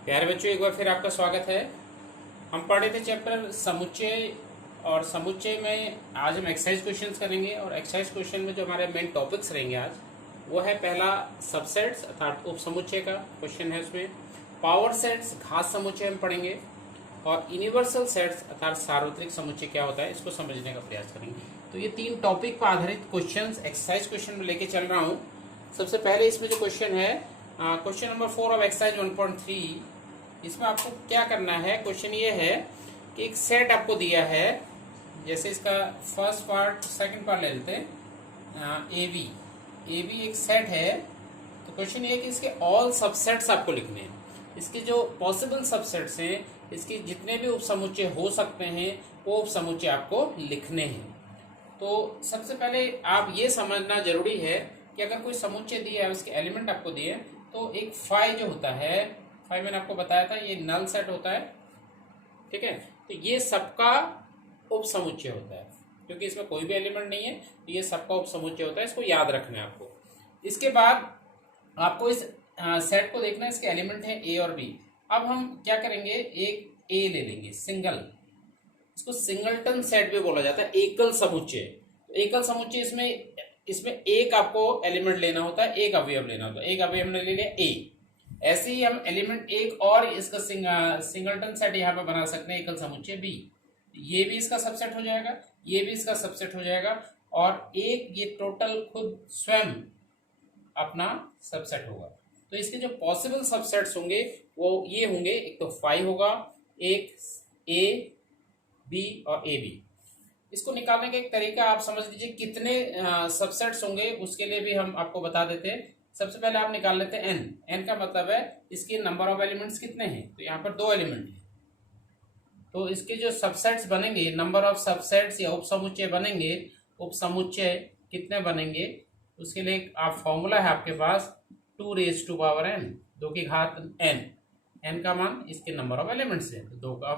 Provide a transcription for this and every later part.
प्यारे बच्चों, एक बार फिर आपका स्वागत है। हम पढ़ रहे थे चैप्टर समुच्चय, और समुच्चय में आज हम एक्सरसाइज क्वेश्चंस करेंगे। और एक्सरसाइज क्वेश्चन में जो हमारे मेन टॉपिक्स रहेंगे आज, वो है पहला सबसेट्स अर्थात उप समुच्चय का क्वेश्चन है। उसमें पावर सेट्स घात समुच्चय हम पढ़ेंगे, और यूनिवर्सल सेट्स अर्थात सार्वत्रिक समुच्चय क्या होता है इसको समझने का प्रयास करेंगे। तो ये तीन टॉपिक पर आधारित क्वेश्चंस एक्सरसाइज क्वेश्चन में लेके चल रहा हूँ। सबसे पहले इसमें जो क्वेश्चन है, क्वेश्चन नंबर 4 ऑफ एक्सरसाइज 1.3, इसमें आपको क्या करना है। क्वेश्चन ये है कि एक सेट आपको दिया है, जैसे इसका फर्स्ट पार्ट सेकंड पार्ट ले लेते हैं। ए बी एक सेट है। तो क्वेश्चन ये है कि इसके ऑल सबसेट्स आपको लिखने हैं। इसके जो पॉसिबल सबसेट्स हैं, इसके जितने भी उपसमुच्चय हो सकते हैं, वो उपसमुच्चय आपको लिखने हैं। तो सबसे पहले आप ये समझना जरूरी है कि अगर कोई समुच्चय दिया है, उसके एलिमेंट आपको दिए, तो एक फाई जो होता है, फाई मैंने आपको बताया था ये नल सेट होता है, ठीक है। तो ये सबका उपसमुच्चय होता है, क्योंकि इसमें कोई भी एलिमेंट नहीं है, तो ये सबका उपसमुच्चय होता है। इसको याद रखना है आपको। इसके बाद आपको इस सेट को देखना है, इसके एलिमेंट है ए और बी। अब हम क्या करेंगे, एक ए ले लेंगे सिंगल, इसको सिंगलटन सेट भी बोला जाता है, एकल समुच्चय। तो एकल समुच्चय इसमें इसमें एक आपको एलिमेंट लेना होता है, एक अवयव लेना होता है। एक अवयव हमने ले लिया ए। ऐसे ही हम एलिमेंट एक और इसका सिंगलटन सेट यहाँ पे बना सकते हैं, एकल समुच्चय बी। ये भी इसका सबसेट हो जाएगा, ये भी इसका सबसेट हो जाएगा, और एक ये टोटल खुद स्वयं अपना सबसेट होगा। तो इसके जो पॉसिबल सबसेट्स होंगे वो ये होंगे, एक तो फाइव होगा, एक ए बी और ए बी। इसको निकालने का एक तरीका आप समझ लीजिए, कितने सबसेट्स होंगे उसके लिए भी हम आपको बता देते हैं। सबसे पहले आप निकाल लेते हैं एन। एन का मतलब है इसके नंबर ऑफ एलिमेंट्स कितने हैं। तो यहाँ पर दो एलिमेंट है, तो इसके जो सबसेट्स बनेंगे, नंबर ऑफ सबसेट्स या उपसमुच्चय बनेंगे, उपसमुच्चय कितने बनेंगे, उसके लिए एक आप फॉर्मूला है आपके पास, 2 raised to power n, 2 की घात n। n का मान इसके नंबर ऑफ एलिमेंट्स है, तो 2 का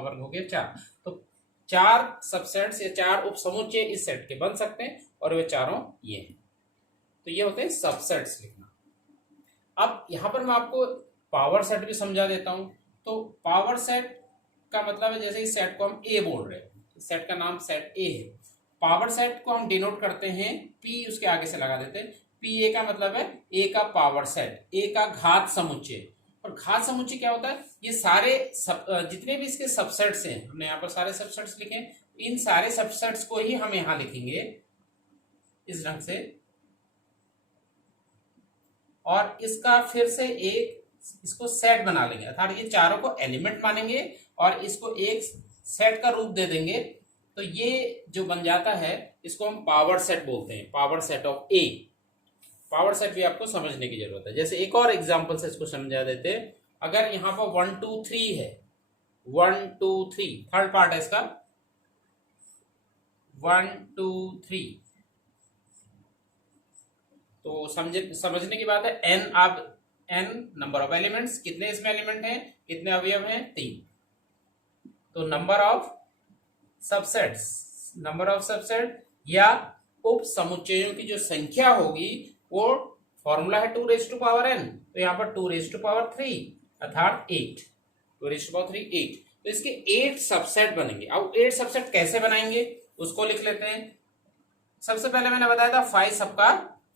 वर्ग हो गया 4। तो 4 सबसेट्स या 4 उपसमुच्चय इस सेट के बन सकते हैं, और वे चारों ये हैं। तो ये होते हैं सबसेट्स लिखना। अब यहां पर मैं आपको पावर सेट भी समझा देता हूं। तो पावर सेट का मतलब है, जैसे इस सेट को हम ए बोल रहे हैं, सेट का नाम सेट ए है। पावर सेट को हम डिनोट करते हैं पी, उसके आगे से लगा देते हैं। पी ए का मतलब है ए का पावर सेट, ए का घात समुच्चय। और घात समुच्चय क्या होता है, ये सारे जितने भी इसके सबसेट्स हैं, हमने यहाँ पर सारे सबसेट्स लिखे, इन सारे सबसेट्स को ही हम यहां लिखेंगे इस ढंग से। और इसका फिर से एक इसको सेट बना लेंगे, अर्थात ये चारों को एलिमेंट मानेंगे और इसको एक सेट का रूप दे देंगे। तो ये जो बन जाता है, इसको हम पावर सेट बोलते हैं, power set of A. Power set भी आपको समझने की जरूरत है। जैसे एक और एग्जांपल से इसको समझा देते हैं। अगर यहां पर 1 2 3 है, 1 2 3 थर्ड पार्ट है इसका, 1 2 3, तो समझने की बात है। एन, आप एन नंबर ऑफ एलिमेंट्स, कितने इसमें एलिमेंट हैं, कितने अवयव हैं, 3। तो number of subsets, number of subset या उप समुच्चयों की जो संख्या होगी, वो फॉर्मूला है 2 raised to power n। तो यहाँ पर 2 raised to power 3 अर्थात 8, 2 raised to power 3 8। तो इसके 8 सबसेट बनेंगे। अब 8 सबसेट कैसे बनाएंगे उसको लिख लेते हैं। सबसे पहले मैंने बताया था फाइव सबका,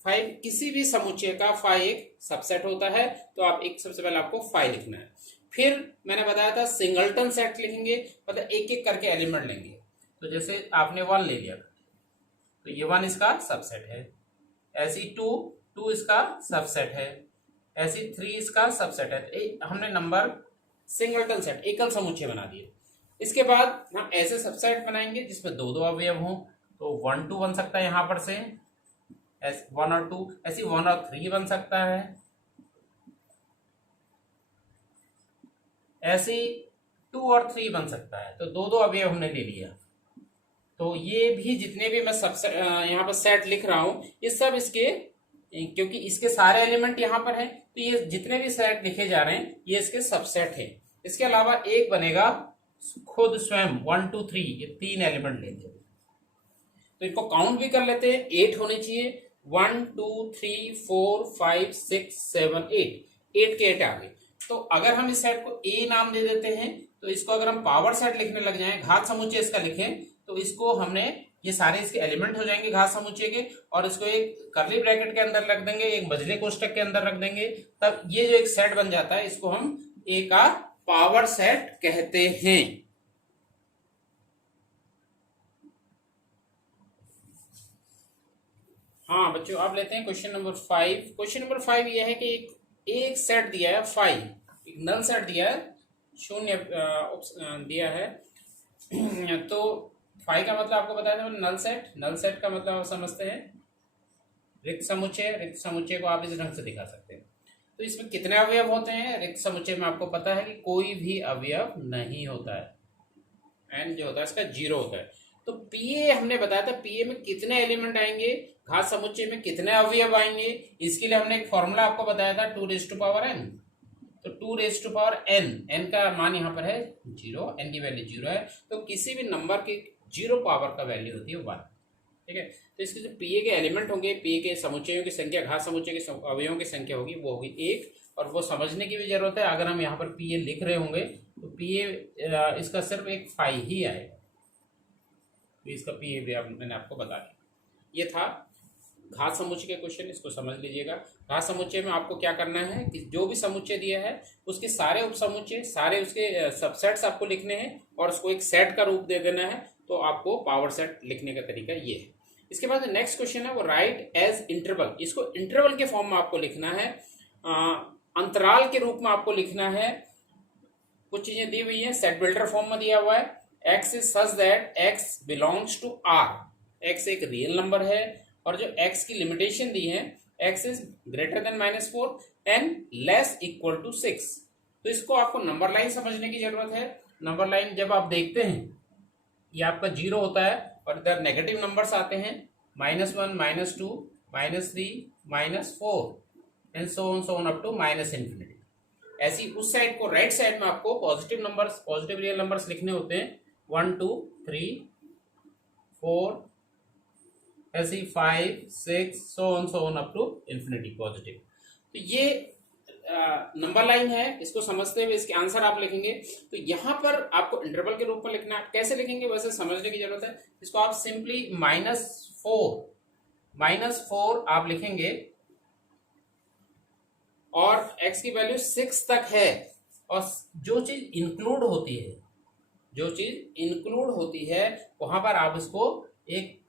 फाइव किसी भी समुच्चय का फाइव एक सबसेट होता है। तो आप एक, सबसे पहले आपको फाइव लिखना है। फिर मैंने बताया था सिंगलटन सेट लिखेंगे, मतलब एक एक करके एलिमेंट लेंगे। तो जैसे आपने 1 ले लिया, तो ये 1 इसका सबसेट है। ऐसी 2 इसका सबसेट है। ऐसी 3 इसका सबसेट है। तो हमने नंबर सिंगलटन सेट, एकल समुच्चय बना दिए। इसके बाद हम ऐसे सबसेट बनाएंगे जिसमें दो दो अवयव हों। तो 1 2 बन सकता है यहां पर से, 1 और 2, ऐसी 1 और 3 बन सकता है, ऐसी 2 और 3 बन सकता है। तो दो दो अवयव हमने ले लिया। तो ये भी जितने भी मैं सबसे यहाँ पर सेट लिख रहा हूं, ये सब इसके, क्योंकि इसके सारे एलिमेंट यहाँ पर हैं, तो ये जितने भी सेट लिखे जा रहे हैं ये इसके सबसेट है। इसके अलावा एक बनेगा खुद स्वयं 1 2 3, ये 3 एलिमेंट लेते हैं। तो इनको काउंट भी कर लेते हैं, 8 होने चाहिए। 1 2 3 4 5 6 7 8, 8 के 8 आ गए। तो अगर हम इस सेट को ए नाम दे देते हैं, तो इसको अगर हम पावर सेट लिखने लग जाएं, घात समुच्चय इसका लिखें, तो इसको हमने ये सारे इसके एलिमेंट हो जाएंगे घात समुच्चय के, और इसको एक कर्ली ब्रैकेट के अंदर रख देंगे, एक मझले कोष्टक के अंदर रख देंगे, तब ये जो एक सेट बन जाता है इसको हम ए का पावर सेट कहते हैं। हाँ बच्चों, आप लेते हैं क्वेश्चन नंबर 5। क्वेश्चन नंबर 5 यह है कि एक सेट दिया है 5, एक नल सेट दिया है, शून्य दिया है। तो 5 का मतलब आपको बताया था नल सेट। नल सेट का मतलब आप समझते हैं रिक्त समुच्चय। रिक्त समुच्चय को आप इस ढंग से दिखा सकते हैं। तो इसमें कितने अवयव होते हैं रिक्त समुच्चय में? आपको पता है कि कोई भी अवयव नहीं होता है, एन जो होता है इसका 0 होता है। तो पीए हमने बताया था, पीए में कितने एलिमेंट आएंगे, घात समुच्चय में कितने अवयव आएंगे, इसके लिए हमने एक फॉर्मूला आपको बताया था 2n। तो 2n, n का मान यहाँ पर है 0, n की वैल्यू 0 है, तो किसी भी नंबर के 0 पावर का वैल्यू होती है 1। ठीक है, तो इसके जो पीए के एलिमेंट होंगे, पीए के समुच्चयों की संख्या, घात समुच्चय के अवयवों की संख्या होगी, वो होगी 1। और वो समझने की भी जरूरत है, अगर हम यहाँ पर पीए लिख रहे होंगे तो पीए इसका सिर्फ एक 5 ही आएगा। तो इसका पीए भी मैंने आपको बता दिया। ये था घात समुच्चय के क्वेश्चन, इसको समझ लीजिएगा। घात समुच्चय में आपको क्या करना है कि जो भी समुच्चय दिया है उसके सारे उपसमुच्चय, सारे उसके सबसेट्स आपको लिखने हैं और उसको एक सेट का रूप दे देना है। तो आपको पावर सेट लिखने का तरीका ये है। इसके बाद नेक्स्ट क्वेश्चन है वो राइट एज इंटरवल। इसको इंटरवल के फॉर्म में आपको लिखना है, अंतराल के रूप में आपको लिखना है। कुछ चीजें दी हुई है, सेट बिल्डर फॉर्म में दिया हुआ है। x is such that x belongs to r। x एक रियल नंबर है और जो x की लिमिटेशन दी है x is greater than -4 and less equal to 6। तो इसको आपको नंबर लाइन समझने की जरूरत है। नंबर लाइन जब आप देखते हैं ये आपका 0 होता है और इधर नेगेटिव नंबर्स आते हैं, -1, -2, -3, -4 and so on up to -infinity। ऐसी उस साइड को, राइट साइड में आपको positive numbers, positive real numbers लिखने होते हैं, 1, 2, 3, 4, ऐसी 5, 6 so on up to infinity positive. तो ये नंबर लाइन है, इसको समझते हुए इसके आंसर आप लिखेंगे। तो यहां पर आपको इंटरवल के रूप में लिखना है। कैसे लिखेंगे वैसे समझने की जरूरत है। इसको आप सिंपली -4 आप लिखेंगे और x की वैल्यू 6 तक है, और जो चीज इंक्लूड होती है वहां पर आप इसको एक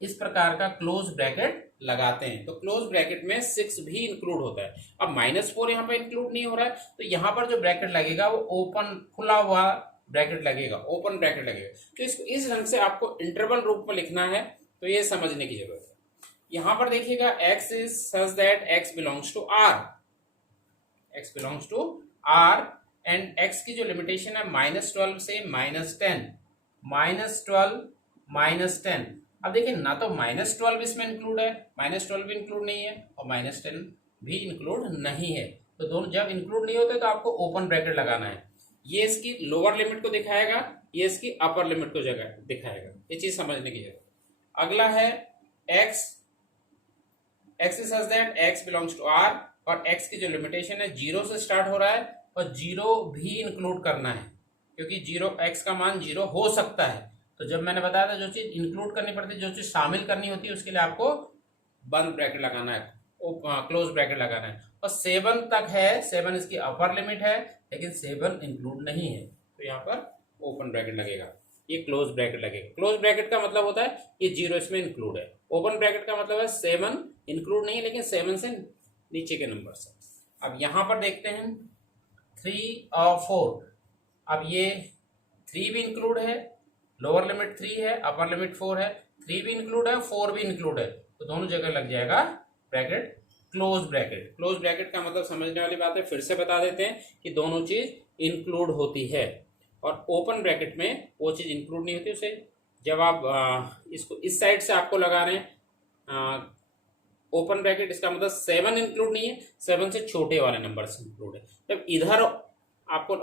इस प्रकार का क्लोज ब्रैकेट लगाते हैं। तो क्लोज ब्रैकेट में 6 भी इंक्लूड होता है। अब -4 यहाँ पर इंक्लूड नहीं हो रहा है, तो यहाँ पर जो ब्रैकेट लगेगा वो ओपन, खुला हुआ ब्रैकेट लगेगा, ओपन ब्रैकेट लगेगा। तो इसको इस ढंग से आपको इंटरवल रूप में लिखना है। तो ये समझने की जरूरत है। यहाँ पर देखिएगा x is such that x belongs to r, x belongs to r and x की जो लिमिटेशन है -12 से -10, -12 अब देखिए ना तो -12 इसमें इंक्लूड है, -12 भी इंक्लूड नहीं है और -10 भी इंक्लूड नहीं है। तो दोनों जब इंक्लूड नहीं होते तो आपको ओपन ब्रैकेट लगाना है। ये इसकी लोअर लिमिट को दिखाएगा, ये इसकी अपर लिमिट को जगह दिखाएगा। ये चीज समझने की जरूरत। अगला है x is such that x belongs to r, और x की जो लिमिटेशन है 0 से स्टार्ट हो रहा है और 0 भी इंक्लूड करना है, क्योंकि 0 x का मान 0 हो सकता है। तो जब मैंने बताया था जो चीज इंक्लूड करनी पड़ती है, जो चीज शामिल करनी होती है, उसके लिए आपको बंद ब्रैकेट लगाना है, क्लोज ब्रैकेट लगाना है। और 7 तक है, 7 इसकी अपर लिमिट है, लेकिन 7 इंक्लूड नहीं है, तो यहाँ पर ओपन ब्रैकेट लगेगा, ये क्लोज ब्रैकेट लगेगा। क्लोज ब्रैकेट का मतलब होता है ये 0 इसमें इंक्लूड है। ओपन ब्रैकेट का मतलब है 7 इंक्लूड नहीं है, लेकिन 7 से नीचे के नंबर से। अब यहां पर देखते हैं 3 और 4। अब ये 3 भी इंक्लूड है, लोअर लिमिट 3 है, अपर लिमिट 4 है, 3 भी इंक्लूड है, 4 भी इंक्लूड है, तो दोनों जगह लग जाएगा bracket, close bracket. Close bracket का मतलब समझने वाली बात है, फिर से बता देते हैं कि दोनों चीज इंक्लूड होती है, और ओपन ब्रैकेट में वो चीज इंक्लूड नहीं होती। उसे जब आप इसको इस साइड से आपको लगा रहे हैं ओपन ब्रैकेट, इसका मतलब 7 इंक्लूड नहीं है, 7 से छोटे वाले नंबर इंक्लूड है। जब इधर आपको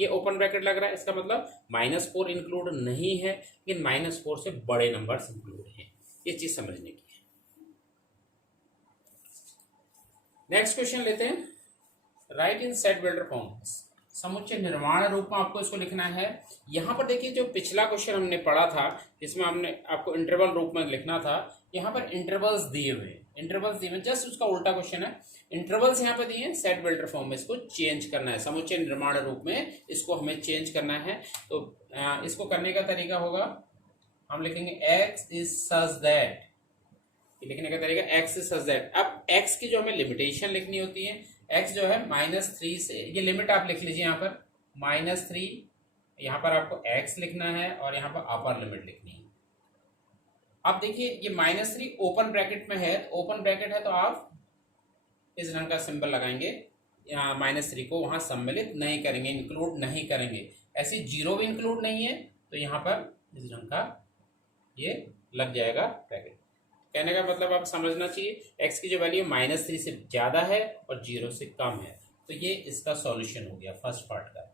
ये ओपन ब्रैकेट लग रहा है, इसका मतलब -4 इंक्लूड नहीं है, लेकिन -4 से बड़े नंबर इंक्लूड हैं। ये चीज समझने की है। नेक्स्ट क्वेश्चन लेते हैं। राइट इन सेट बिल्डर फॉर्म, समुच्चय निर्माण रूप में आपको इसको लिखना है। यहाँ पर देखिए जो पिछला क्वेश्चन हमने पढ़ा था जिसमें हमने आपको इंटरवल रूप में लिखना था, यहाँ पर इंटरवल्स दिए हुए, जस्ट उसका उल्टा क्वेश्चन है। इंटरवल्स यहाँ पे दिए हैं, सेट बिल्डर फॉर्म में इसको चेंज करना है, समुच्चय निर्माण रूप में इसको हमें चेंज करना है। तो इसको करने का तरीका होगा, हम लिखेंगे x इज सच दैट, लिखने का तरीका x इज सच दैट। अब x की जो हमें लिमिटेशन लिखनी होती है, x जो है -3 से, ये लिमिट आप लिख लीजिए यहाँ पर -3, यहाँ पर आपको x लिखना है और यहाँ पर अपर लिमिट लिखनी है। अब देखिए ये -3 ओपन ब्रैकेट में है, ओपन ब्रैकेट है तो आप इस रंग का सिंबल लगाएंगे, यहाँ -3 को वहां सम्मिलित नहीं करेंगे, इंक्लूड नहीं करेंगे। ऐसी 0 भी इंक्लूड नहीं है तो यहाँ पर इस रंग का ये लग जाएगा ब्रैकेट। कहने का मतलब आप समझना चाहिए, x की जो वैल्यू -3 से ज्यादा है और 0 से कम है, तो ये इसका सॉल्यूशन हो गया फर्स्ट पार्ट का।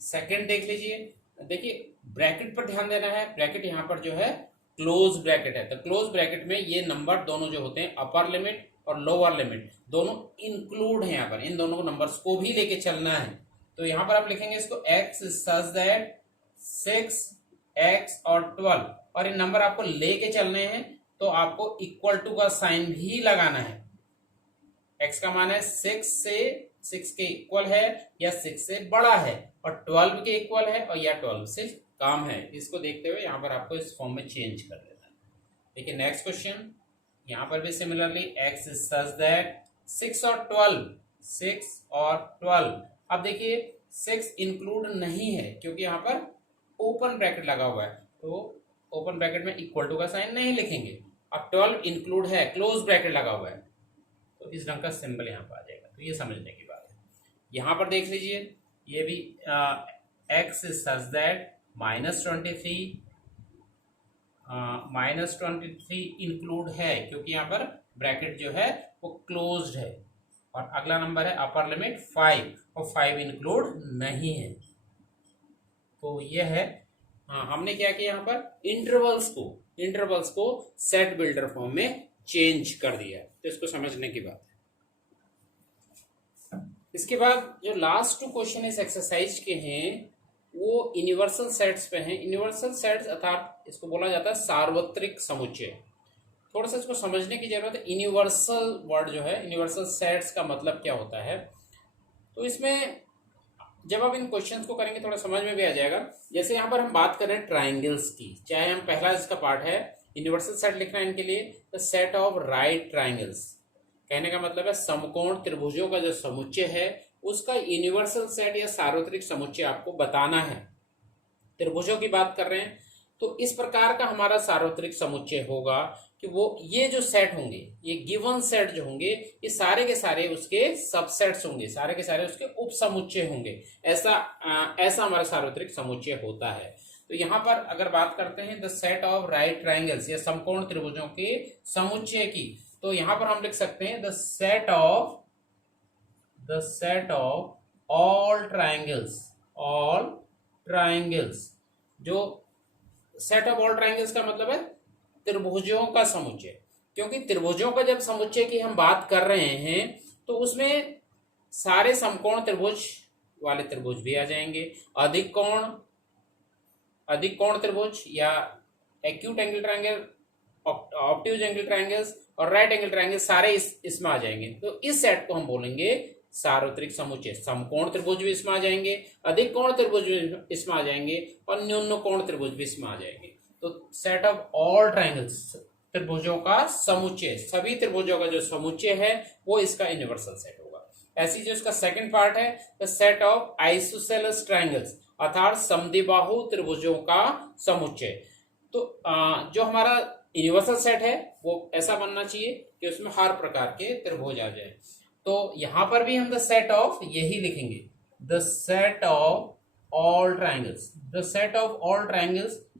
सेकंड देख लीजिए, देखिए ब्रैकेट पर ध्यान देना है, ब्रैकेट यहाँ पर जो है क्लोज ब्रैकेट है, तो क्लोज ब्रैकेट में ये नंबर दोनों जो होते हैं अपर लिमिट और लोअर लिमिट दोनों इंक्लूड है, यहाँ पर इन दोनों नंबर्स को भी लेके चलना है। तो यहाँ पर आप लिखेंगे इसको x सच दैट 6, x और 12, और इन नंबर आपको लेके चलने हैं तो आपको इक्वल टू का साइन भी लगाना है। x का मान है 6 के इक्वल है या 6 से बड़ा है, और 12 के इक्वल है और या 12 से कम है। इसको देखते हुए यहाँ पर आपको इस फॉर्म में चेंज कर देना है। देखिए नेक्स्ट क्वेश्चन, यहाँ पर भी similarly x is such that 6 और 12। अब देखिए 6 इंक्लूड नहीं है क्योंकि यहाँ पर ओपन ब्रैकेट लगा हुआ है, तो ओपन ब्रैकेट में इक्वल टू का साइन नहीं लिखेंगे। अब 12 इंक्लूड है, क्लोज ब्रैकेट लगा हुआ है, तो इस रंग का सिंबल यहाँ पर आ जाएगा। तो ये समझने की बात है। यहाँ पर देख लीजिए, ये भी x is such that -23 include है क्योंकि यहाँ पर ब्रैकेट जो है वो क्लोज्ड है, और अगला नंबर है अपर लिमिट 5 और 5 इंक्लूड नहीं है। तो ये है, हमने क्या किया यहाँ पर इंटरवल्स को सेट बिल्डर फॉर्म में चेंज कर दिया, तो इसको समझने की बात है। इसके बाद जो लास्ट 2 क्वेश्चन इस एक्सरसाइज के हैं वो यूनिवर्सल सेट्स पे हैं। यूनिवर्सल सेट्स अर्थात इसको बोला जाता है सार्वत्रिक समुच्चय। थोड़ा सा इसको समझने की जरूरत है। यूनिवर्सल वर्ड जो है, यूनिवर्सल सेट्स का मतलब क्या होता है, तो इसमें जब आप इन क्वेश्चंस को करेंगे थोड़ा समझ में भी आ जाएगा। जैसे यहाँ पर हम बात कर रहे हैं ट्राइंगल्स की, चाहे हम पहला इसका पार्ट है यूनिवर्सल सेट लिखना है इनके लिए, the set of right triangles, कहने का मतलब है समकोण त्रिभुजों का जो समुच्चय है उसका यूनिवर्सल सेट या सार्वत्रिक समुच्चय आपको बताना है। त्रिभुजों की बात कर रहे हैं तो इस प्रकार का हमारा सार्वत्रिक समुच्चय होगा कि वो ये जो सेट होंगे, ये गिवन सेट जो होंगे, ये सारे के सारे उसके सबसेट्स होंगे, सारे के सारे उसके उप समुच्चय होंगे। ऐसा हमारा सार्वत्रिक समुच्चय होता है। तो यहाँ पर अगर बात करते हैं the set of right triangles या समकोण त्रिभुजों के समुच्चय की, तो यहाँ पर हम लिख सकते हैं the set of all triangles. जो सेट ऑफ ऑल ट्राइंगल्स का मतलब है त्रिभुजों का समुच्चय, क्योंकि त्रिभुजों का जब समुच्चय की हम बात कर रहे हैं तो उसमें सारे समकोण त्रिभुज वाले त्रिभुज भी आ जाएंगे, अधिक कोण त्रिभुज या acute angle triangle, obtuse angle triangles और राइट एंगल ट्रायंगल सारे इसमें आ जाएंगे। तो इस सेट को हम बोलेंगे सार्वत्रिक समुच्चय। समकोण त्रिभुज भी इसमें आ जाएंगे, अधिक कोण त्रिभुज भी इसमें आ जाएंगे और न्यून कोण त्रिभुज भी इसमें आ जाएंगे। तो सेट ऑफ ऑल ट्रायंगल्स, त्रिभुजों का समुच्चय, सभी त्रिभुजों का जो समुच्चय है वो इसका यूनिवर्सल सेट होगा। ऐसी जो इसका सेकंड पार्ट है the set of isosceles triangles, अर्थात समद्विबाहु त्रिभुजों का समुच्चय। तो जो हमारा यूनिवर्सल सेट है वो ऐसा बनना चाहिए कि उसमें हर प्रकार के त्रिभुज आ जाए। तो यहां पर भी हम द सेट ऑफ यही लिखेंगे, the set of all triangles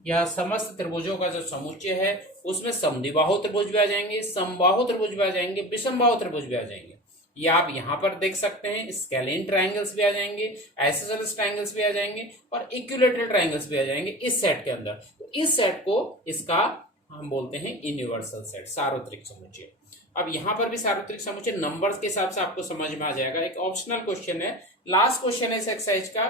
या समस्त त्रिभुजों का जो समुच्चय है उसमें समद्विबाहु त्रिभुज भी आ जाएंगे, समबाहु त्रिभुज भी आ जाएंगे, विषमबाहु त्रिभुज भी आ जाएंगे। ये आप यहां पर देख सकते हैं, स्केलिन ट्रायंगल्स भी आ जाएंगे, आइसोसेलेस ट्रायंगल्स भी आ जाएंगे और इक्विलैटरल ट्रायंगल्स भी आ जाएंगे इस सेट के अंदर। तो इस सेट को इसका हम बोलते हैं यूनिवर्सल सेट, सार्वत्रिक समुच्चय। अब यहाँ पर भी सार्वत्रिक समुच्चय नंबर्स के हिसाब से आपको समझ में आ जाएगा। एक ऑप्शनल क्वेश्चन है, लास्ट क्वेश्चन है इस एक्सरसाइज का।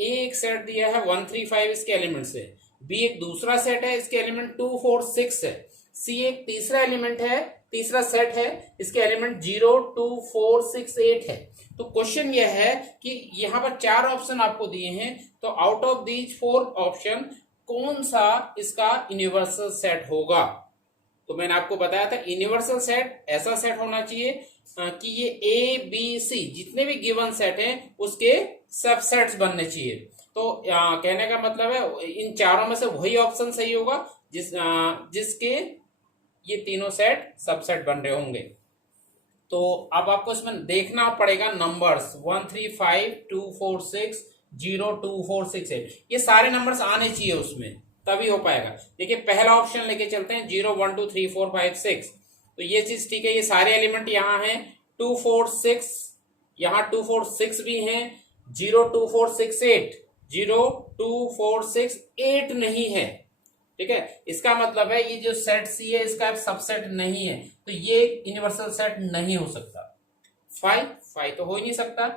ए एक सेट दिया है 1 3 5 इसके एलिमेंट्स है, बी एक दूसरा सेट है इसके एलिमेंट 2 4 6 है, सी एक तीसरा एलिमेंट है, तीसरा सेट है इसके एलिमेंट 0 2 4 6 8 है। तो क्वेश्चन यह है कि यहाँ पर 4 ऑप्शन आपको दिए हैं, तो आउट ऑफ दीज 4 ऑप्शन कौन सा इसका यूनिवर्सल सेट होगा। तो मैंने आपको बताया था यूनिवर्सल सेट ऐसा सेट होना चाहिए कि ये ए बी सी जितने भी गिवन सेट हैं उसके सबसेट्स बनने चाहिए। तो कहने का मतलब है इन चारों में से वही ऑप्शन सही होगा जिसके ये तीनों सेट सबसेट बन रहे होंगे। तो अब आपको इसमें देखना पड़ेगा नंबर्स 1 3 5 2 4 6 0 2 4 6 8 ये सारे नंबर्स आने चाहिए उसमें, तभी हो पाएगा। देखिए पहला ऑप्शन लेके चलते हैं 0 1 2 3 4 5 6। तो ये चीज ठीक है, ये सारे एलिमेंट यहाँ हैं 2 4 6, यहाँ 2 4 6 भी हैं, 0 2 4 6 8, 0 2 4 6 8 नहीं है। ठीक है, इसका मतलब है ये जो सेट सी है इसका सबसेट नहीं है, तो ये यूनिवर्सल सेट नहीं हो सकता। 5 तो हो ही नहीं सकता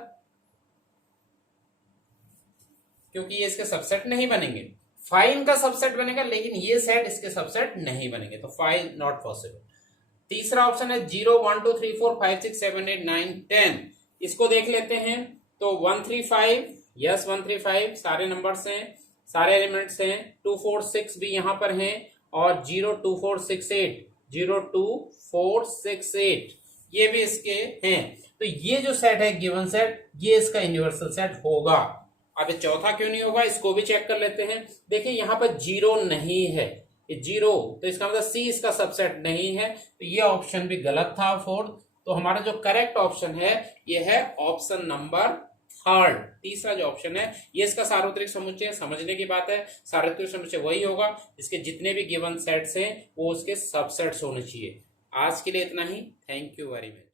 क्योंकि ये इसके सबसेट नहीं बनेंगे। 5 इनका सबसेट बनेगा लेकिन ये सेट इसके सबसेट नहीं बनेंगे, तो 5 नॉट पॉसिबल। तीसरा ऑप्शन है 0 1 2 3 4 5 6 7 8 9 10। इसको देख लेते हैं। तो 1 3 5, यस 1 3 5 सारे नंबर्स हैं, सारे एलिमेंट्स हैं। 2 4 6 भी यहां पर हैं और 0 2 4 6 8, 0 2 4 6 8 ये भी इसके हैं। तो ये जो सेट है गिवन सेट, ये इसका यूनिवर्सल सेट होगा। अब चौथा क्यों नहीं होगा इसको भी चेक कर लेते हैं। देखिए यहाँ पर 0 नहीं है, ये 0, तो इसका मतलब सी इसका सबसेट नहीं है, तो ये ऑप्शन भी गलत था 4। तो हमारा जो करेक्ट ऑप्शन है ये है ऑप्शन नंबर 3, तीसरा जो ऑप्शन है ये इसका सार्वत्रिक समुच्चय। समझने की बात है, सार्वत्रिक समुच्चय वही होगा इसके जितने भी गिवन सेट्स हैं वो उसके सबसेट्स होने चाहिए। आज के लिए इतना ही, थैंक यू वेरी मच।